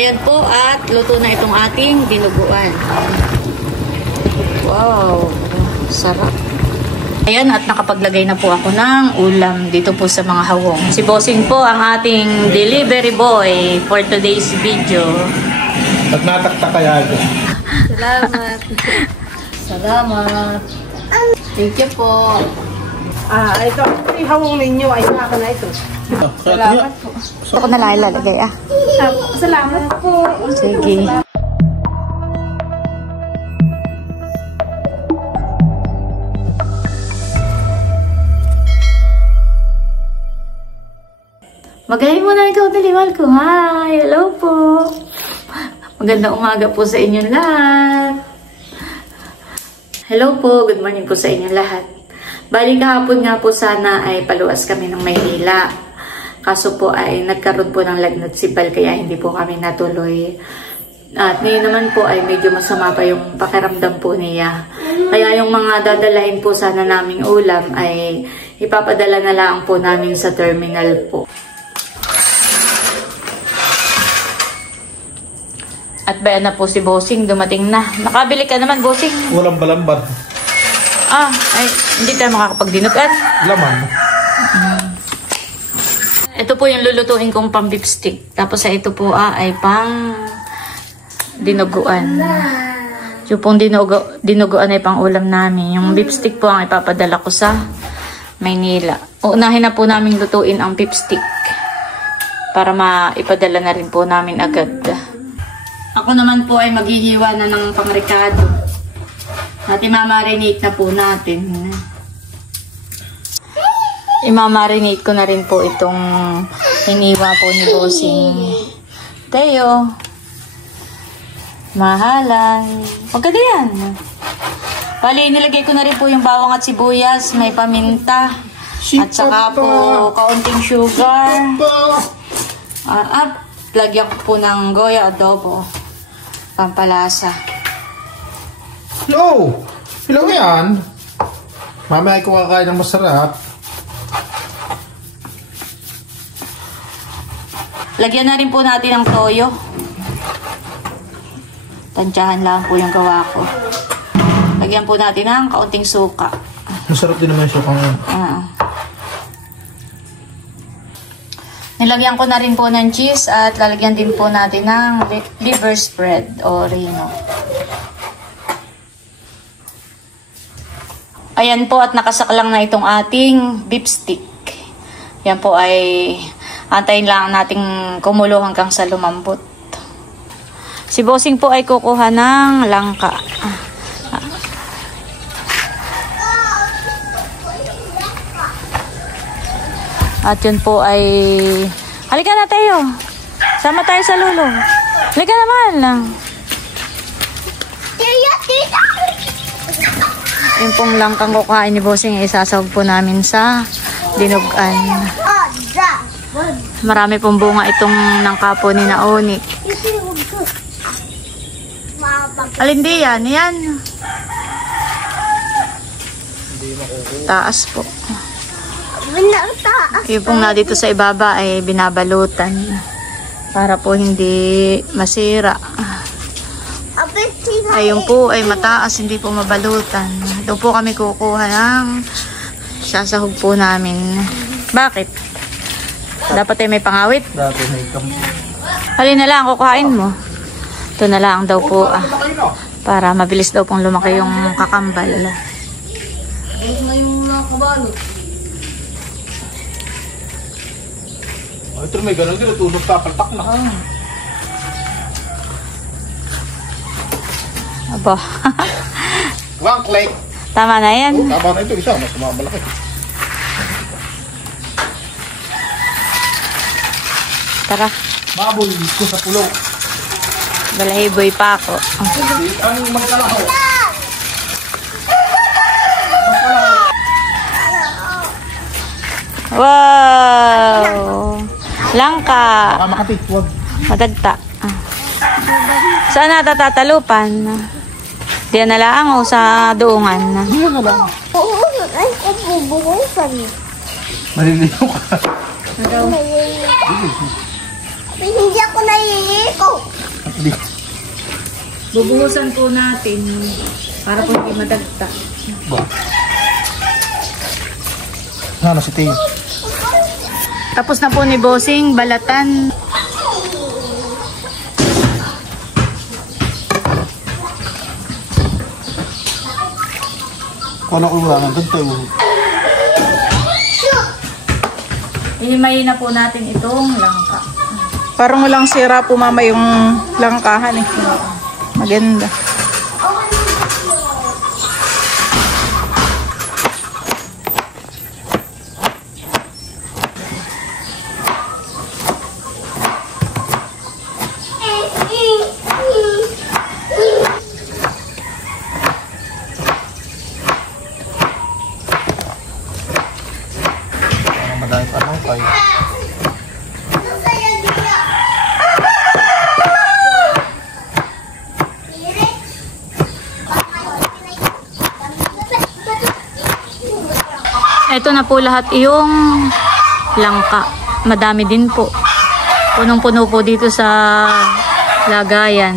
Ayan po at luto na itong ating dinuguan. Wow, sarap. Ayan at nakapaglagay na po ako ng ulam dito po sa mga hawong. Si Bossing po ang ating delivery boy for today's video. At natakta kaya ito. Salamat. Salamat. Thank you po. Ito yung hawong ninyo ay naka na ito. Salamat po. Ako na lang ilalagay Salamat po. Sige. Magaling mo na ikaw, Daliwal ko. Hi! Hello po! Magandang umaga po sa inyong lahat. Hello po, good morning po sa inyong lahat. Bali kahapon nga po sana ay paluwas kami ng Maynila. Kaso po ay nagkaroon po ng lagnat si Bal kaya hindi po kami natuloy. At ngayon naman po ay medyo masama pa yung pakiramdam po niya. Kaya yung mga dadalahin po sana naming ulam ay ipapadala na lang po namin sa terminal po. At bayan na po si Bossing, dumating na. Nakabili ka naman, Bossing. Walang balambad. Ay, hindi tayo makakapagdinugan. Laman. Ito po yung lulutuin kong pang beef stick. Tapos ito po ay pang dinuguan. Yung pong dinuguan ay pang ulam namin. Yung beef stick po ang ipapadala ko sa Maynila. Unahin na po namin lutuin ang beef stick. Para maipadala na rin po namin agad. Ako naman po ay maghihiwa na ng pangrekado. At imamarinate na po natin. Imamarinate ko na rin po itong hiniwa po ni Bossing. Teo. Mahalan. Maganda yan. Bali, nilagay ko na rin po yung bawang at sibuyas. May paminta. At saka po kaunting sugar. At lagyan ko po ng goya adobo. Pampalasa. Hello! Hello yan! Mamaya ko kakain ng masarap. Lagyan na rin po natin ng toyo. Tansyahan lang po yung gawa ko. Lagyan po natin ng kaunting suka. Masarap din naman yung suka ngayon. Nilagyan ko na rin po ng cheese at lalagyan din po natin ng liver spread o rino. Ayan po at nakasaklang na itong ating beef stick. Yan po ay antayin lang nating kumulo hanggang sa lumambot. Si Bossing po ay kukuha ng langka. At yun po ay... Halika na tayo. Sama tayo sa lulo. Halika naman. Yung pong langkang kukain ni Bossing ay isasawag po namin sa dinugan. Marami pong bunga itong nangka po ni Naonik. Alin di yan? Yan. Taas po. Yung pong na dito sa ibaba ay binabalutan para po hindi masira. Ayun po ay mataas, hindi po mabalutan. Ito po kami kukuha ng sasahog po namin. Bakit? Dapat ay may pangawit? Dati may Halin na lang, kukuhain mo. Ito na lang daw po para mabilis daw pong lumaki yung kakambal. ito may ganun din, tunog kapaltak na. Aba. One click. Tama na yan. Tama na ito, isa, mas malaki. Tara. Baboy ko sa pulo. Balahiboy pa ako. Ang magkalahaw. Wow! Langka. Makati, huwag. Madagta. Saan natatatalupan? Diyan na lang o sa doongan? Diyan na lang. Maliliw ka. Hindi ako naiiko. Bubuhusan po natin para po hindi madagta. Ba? Ano si Ting? Tapos na po ni Bossing balatan. Kung ako wala nang gantay mo. Ihimayin na po natin itong langka. Parang walang sira po mama yung langkahan eh. Maganda. Madami pa lang kayo. Ito na po lahat yung langka. Madami din po. Punong-puno po dito sa lagayan.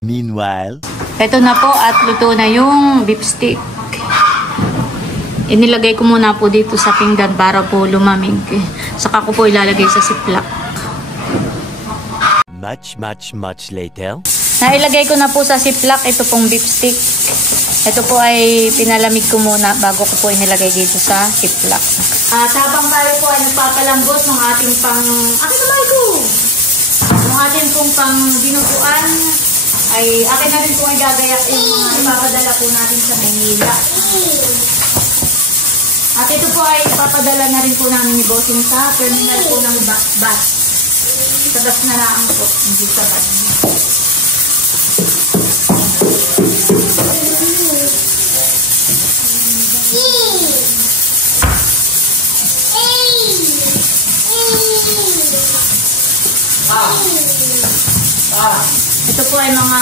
Meanwhile, Ito na po at luto na yung beef stick. Inilagay ko muna po dito sa pinggan para po lumamig. Saka ko po ilalagay sa ziplock. much later. Nailagay ko na po sa ziplock ito pong beef stick. Ito po ay pinalamig ko muna bago ko po inilagay dito sa ziplock. At habang tayo po ay nagpapalambot ng ating pang... Akin kamay ko! Ng ating pong pang dinuguan ay akin na rin po ay gagayak yung mga ipapadala po natin sa Maynila. At ito po ay ipapadala na rin po namin ni Bossing sa terminal po ng bus. Sa bus na lang po, hindi sa van. Ito po ay mga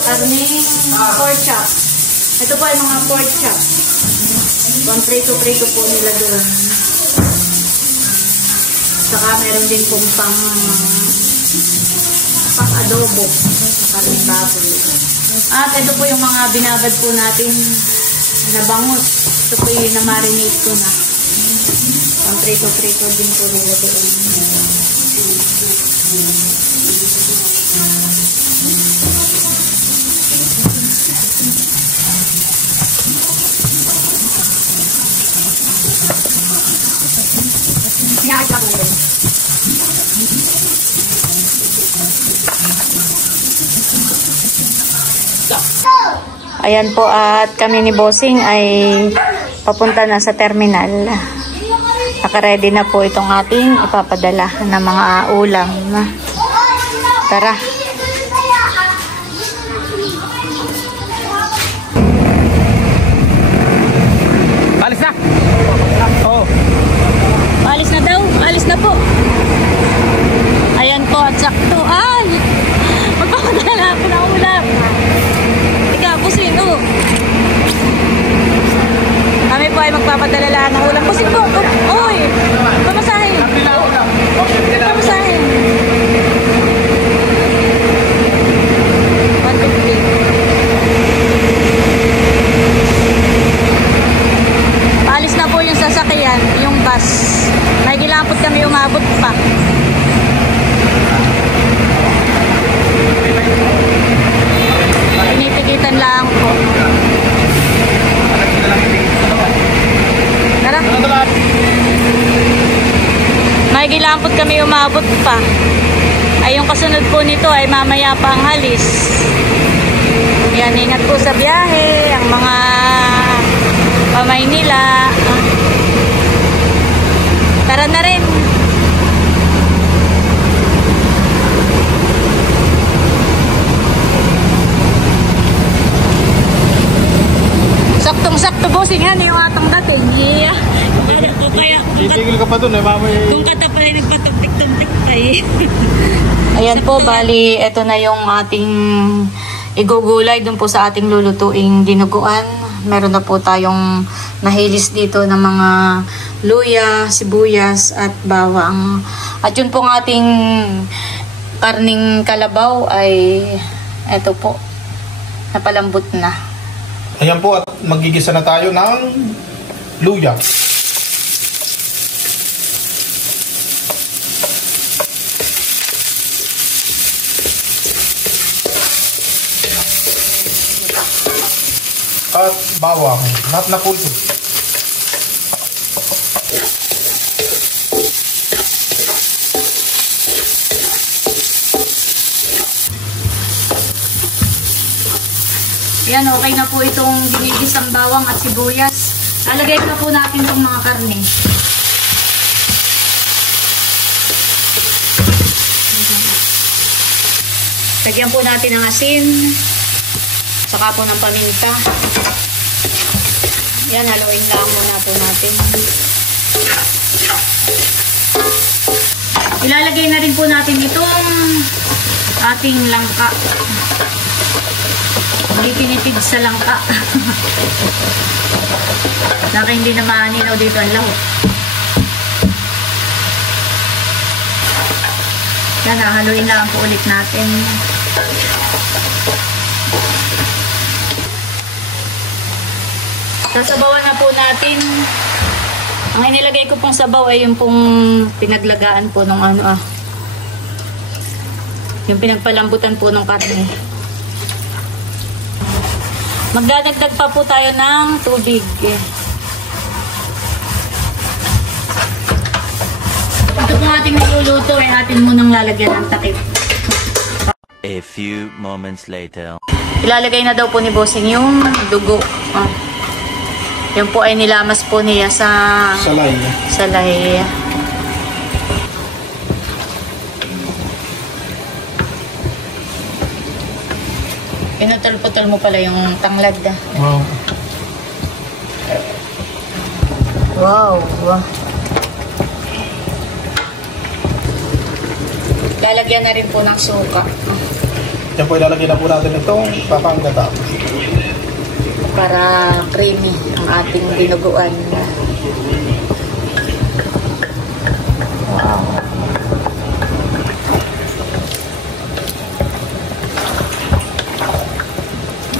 karning pork chop. Ito po ay mga pork chop. Prito-prito po nila doon. Saka meron din pong pang-adobo sa karning baboy. At ito po yung mga binabad po natin na bangus. Ito po yung na-marinate ko na. Prito-prito din po nila doon. Ayan po at kami ni Bossing ay papunta na sa terminal. Naka-ready na po itong ating ipapadala ng mga ulam. Tara. Alis na! Oo. Alis na daw. Alis na po. Ayan po at sakto. Ay! Magpapadala po ng ulam. Ika, Bossing, oh. Kami po ay magpapadala lang ng ulam. Bossing po. Uy! Pamasahin. Pamasahin. 150. Paalis na po yung sasakyan, yung bus. May gilapot kami umabot pa. Tinitikitan lang po. Tara. May gilapot kami umabot pa. Ay yung kasunod po nito ay mamaya pa ang halis. Yan, ingat po sa biyahe. Ang mga Maynila. Tara na rin. Saktong-sakto, Bossing, yan yung atang dating. Yeah. Titigil ka pa dun eh, mamay. Kung kata pala nagpatugtik-tugtik pa eh. Ayan po, bali, ito na yung ating igugulay dun po sa ating lulutuing dinuguan. Meron na po tayong nahilis dito ng mga luya, sibuyas at bawang. At yun po ang ating karning kalabaw ay eto po, napalambot na. Ayan po, at magigisa na tayo ng luya. At bawang. Lahat na po ito. Yan, okay na po itong ginigisang bawang at sibuyas. Lalagay na po natin itong mga karne. Lagyan po natin ng asin. Saka po ng paminta. Yan, haluin lang muna po natin. Ilalagay na rin po natin itong ating langka. Hindi tinipid sa langka. Saka hindi na maaninaw dito ang lahok. Yan, haluin lang po ulit natin. Sasabawan na po natin. Ang inilagay ko pong sabaw ay yung pong pinaglagaan po ng yung pinagpalambutan po ng karne. Magdadagdag pa po tayo ng tubig. Ito po ating niluluto ay atin munang lalagyan ng takip. A few moments later. Ilalagay na daw po ni Bossing yung dugo. Yan po ay nilamas po niya sa salay. Pinutol-putol mo pala yung tanglad. Wow. Wow. Lalagyan na rin po ng suka. Yan po, ilalagay na po natin itong papanggata. Para creamy ang ating dinuguan. Wow.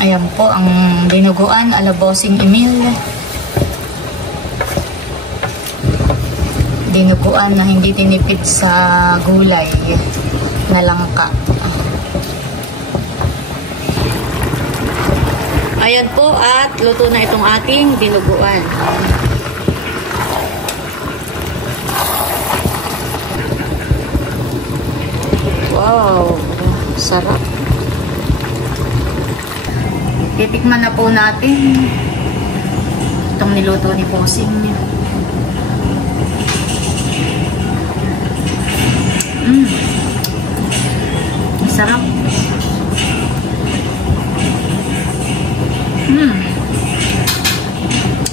Ayan po ang dinuguan ala Bossing Emil. Dinuguan na hindi tinipid sa gulay na langka. Ayan po, at luto na itong ating dinuguan. Wow, sarap. Titikman na po natin itong niluto ni Bossing. Sarap.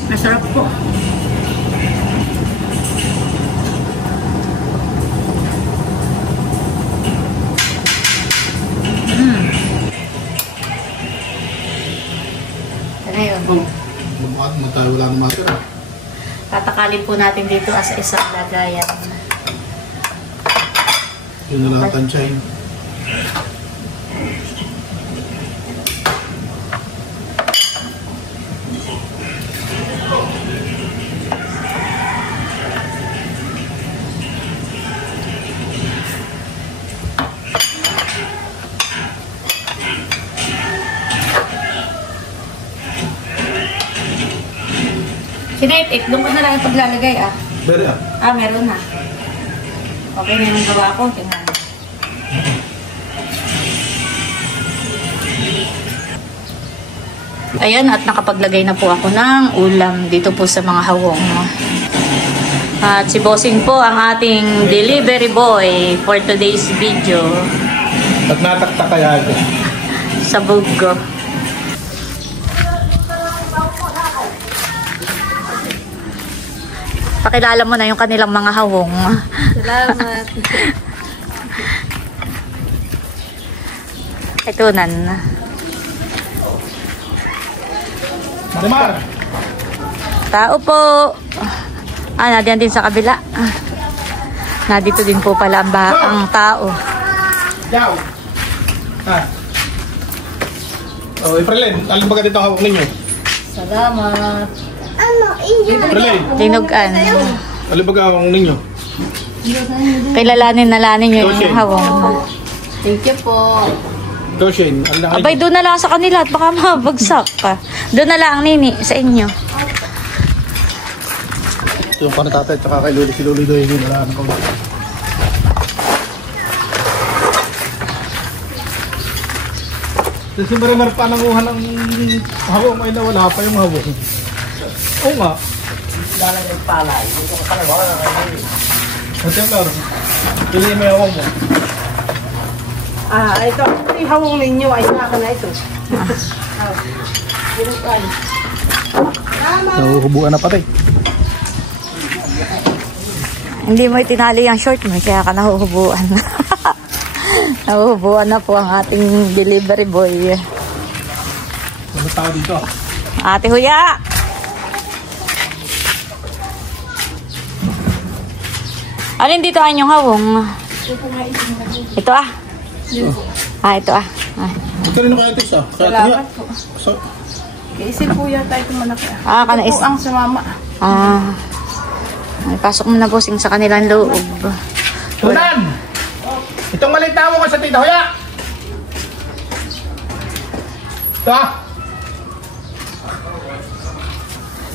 Masarap po. Ayun. Wala naman ito. Tatakalin po natin dito sa isang lagayan. Yun na lang tansyahin. Sinaitik, doon ko na lang ipaglalagay Bere meron na. Okay na yung gawa ko. Tingnan. Ayan, at nakapaglagay na po ako ng ulam dito po sa mga hawong. At si Bossing po ang ating delivery boy for today's video. At natakta kaya ito. Sa Buggo. Pakilala mo na yung kanilang mga hawong. Salamat. Ito nan. Marimar! Tao po. Nadiyan din sa kabila. Dito din po pala ang tao. Yaw! Ha? Oh, Efrelin, alam ba dito hawak ninyo? Salamat. Ano, inyo? Efrelin, Dinugan. alam ba hawak ninyo? Kilalanin nyo Toshin. yung hawong. Thank you po. Ito, Shane, alam na Abay, doon na lang sa kanila at baka mabagsak ka. Doon na lang, Nini, sa inyo. Ito yung panatatay, tsaka kay Luli, si Luli doon yung wala ng kaunti. Kasi marimar pa nanguha ng hawong ay nawala pa yung hawong. Oo nga. Lalagay palay. Dito ka pala, baka nakakainin. At yung laro, piliin mo yung hawong mo. Ito. Yung hawong ninyo ay akin na ito. Nahuhubuan na patay. Hindi mo itinali yung short mo, kaya ka nahuhubuan. Nahuhubuan na po ang ating delivery boy. Ano tao dito? Ate Huya! Alin dito ang inyong hawong? Ito ah. Ito ah. Ito rin kaya ito siya. Salamat po. So, Kaisip po yata ito malaki. Kana Ito po ang sumama. Ay, pasok mo na bossing sa kanilang loob. Tunan! Itong maliit na hawong ko sa tita, Huya! Ito ah!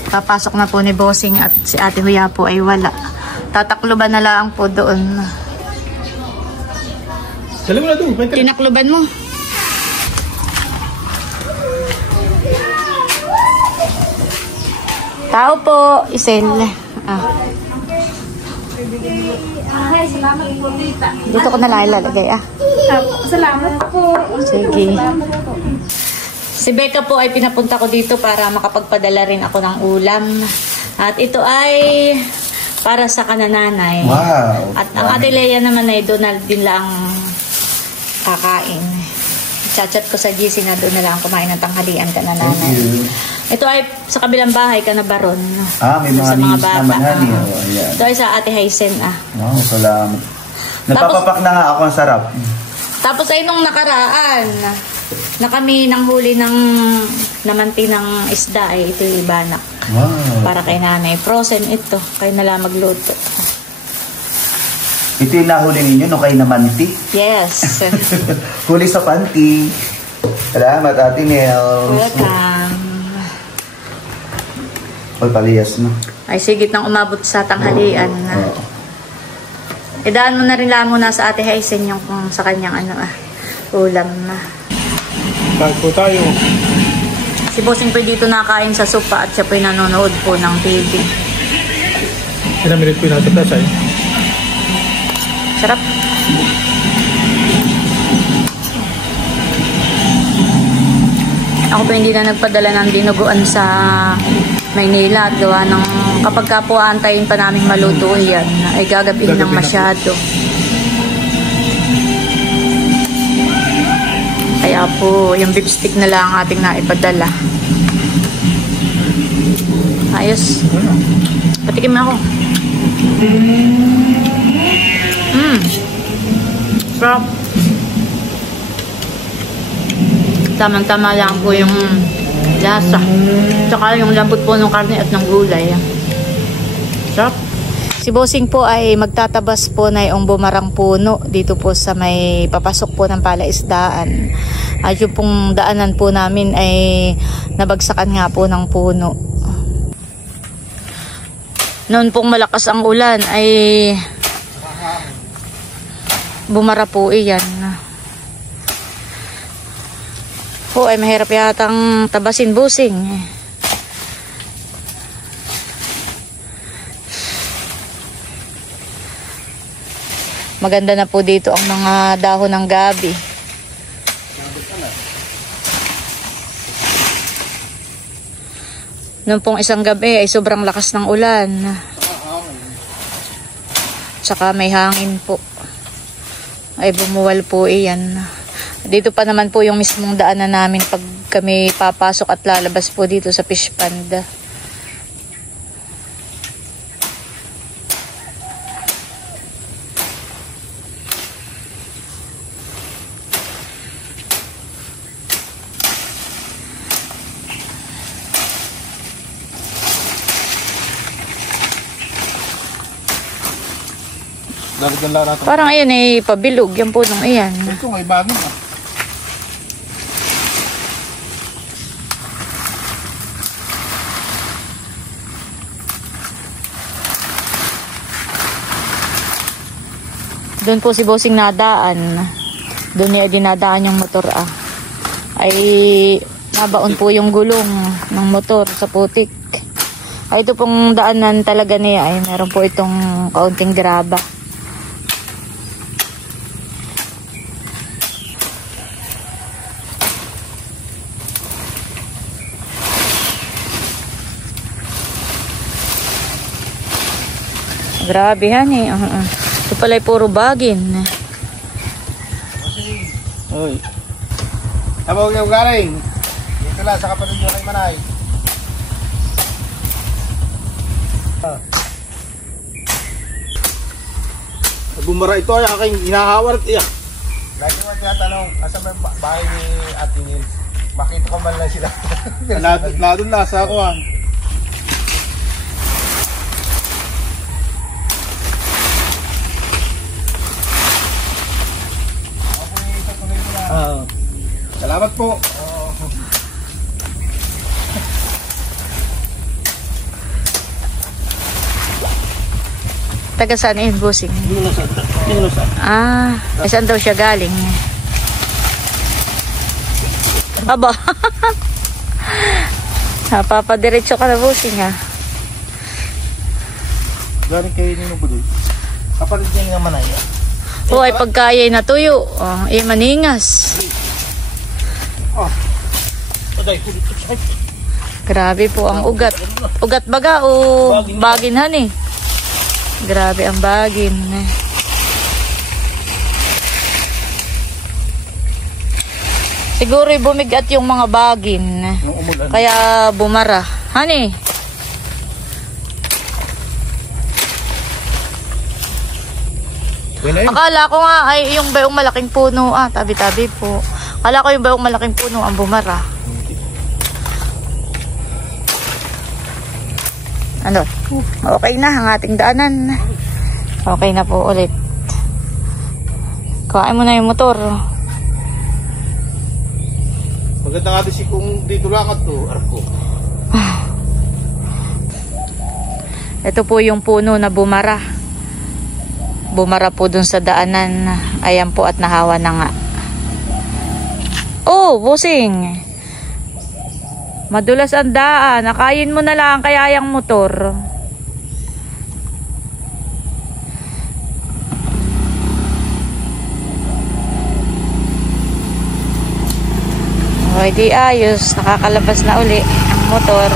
Papasok na po ni bossing at si Ate Huya po ay wala. Tatakluban na lang po doon. Dali mo na doon. Tinakluban mo. Tao po, Isel. Dito ko na lang ilalagay Salamat po. Sige. Si Becca po ay pinapunta ko dito para makapagpadala rin ako ng ulam. At ito ay para sa kanananay. Wow. At ang Ate Lea naman ay Donald din lang kakain. Chat-chat ko sa GC na doon na lang kumain ng tanghalian ka na Thank nanay. you. Ito ay sa kabilang bahay ka na baron. May mga Sa needs naman, honey. Ayan. Ito ay sa Ate Hysen Wow, salamat. Napapapak na nga ako, ang sarap. Tapos ay nung nakaraan na kami nang huli ng namanti ng isda ay ito yung ibanak. Wow. Para kay nanay. Frozen ito. Kayo na lang magluto. Ito yung nahuli ninyo nung kayo namanti. Yes. Huli sa panty. Salamat, Ate Nels. Welcome. Oy, paliyas na. Ay sigit nang umabot sa tanghalian. Oo. Idaan mo na rin lang muna sa Ate Hysen yung kung sa kanyang ulam na. Kahit po tayo. Si Bossing po dito nakain sa sopa at siya po nanonood po ng TV. Pinamilit po yung nasa plasay. Sarap. Ako po hindi na nagpadala ng dinuguan sa Maynila at gawa ng kapag ka po antayin pa namin maluto yan ay gagabihin ng masyado. Kaya po yung beef stick na lang ang ating naipadala. Ayos. Patikim ako. Sarap. Tamang-tama lang po yung lasa. Tsaka yung lambot po ng karne at ng gulay. Sarap. Si Bossing po ay magtatabas po na yung bumarang puno dito po sa may papasok po ng palaisdaan. At yung pong daanan po namin ay nabagsakan nga po ng puno. Noon pong malakas ang ulan ay bumara po iyan. Po ay mahirap yatang tabasin, Bossing. Maganda na po dito ang mga dahon ng gabi. Noong pong isang gabi ay sobrang lakas ng ulan. Tsaka may hangin po. Ay bumuwal po iyan. Dito pa naman po yung mismong daanan namin pag kami papasok at lalabas po dito sa fish pond. Lalagyan lang natin. Parang ayan ay pabilog. Yung punong iyan. Ito nga, ibagin ah. Doon po si Bossing nadaan. Doon niya dinadaan yung motor ay nabaon po yung gulong ng motor sa putik. Ay ito pong daanan talaga niya ay meron po itong kaunting graba. Grabe han eh. Ito pala'y puro bagin. Uy. Tama huwag galing. Dito lang sa kapatid nyo kay Manay. Bumara ito ay aking hinahawar at iyak. Lagi mo tinatanong, asa ba yung bahay ni Ate Nils? Makita ko man lang sila. Nadun nasa ako ah. Salamat po. Taga saan yun, Bossing? Saan daw siya galing? Aba. Napapadiretso ka na, Bossing ha. Galing kayo nino po doon. Kapatid niya naman ay. O ay pagkaya natuyo. Maningas. Grabe po ang ugat. Ugat baga o baginhan eh. Grabe ang bagin. Siguro bumigat yung mga bagin. Kaya bumara. Hani? Akala ko nga ay yung bayong malaking puno. Tabi-tabi po. Akala ko yung bayong malaking puno ang bumara. Ano? Okay na ang ating daanan. Okay na po ulit. Kuhain mo na yung motor. Maganda nga si kung dito lang at to, arko. Ito po yung puno na bumara. Bumara po dun sa daanan. Ayan po at nahawa na nga. Oh, Bossing. Madulas ang daan. Nakayin mo na lang kaya yung motor. Okay, di ayos. Nakakalabas na uli ang motor.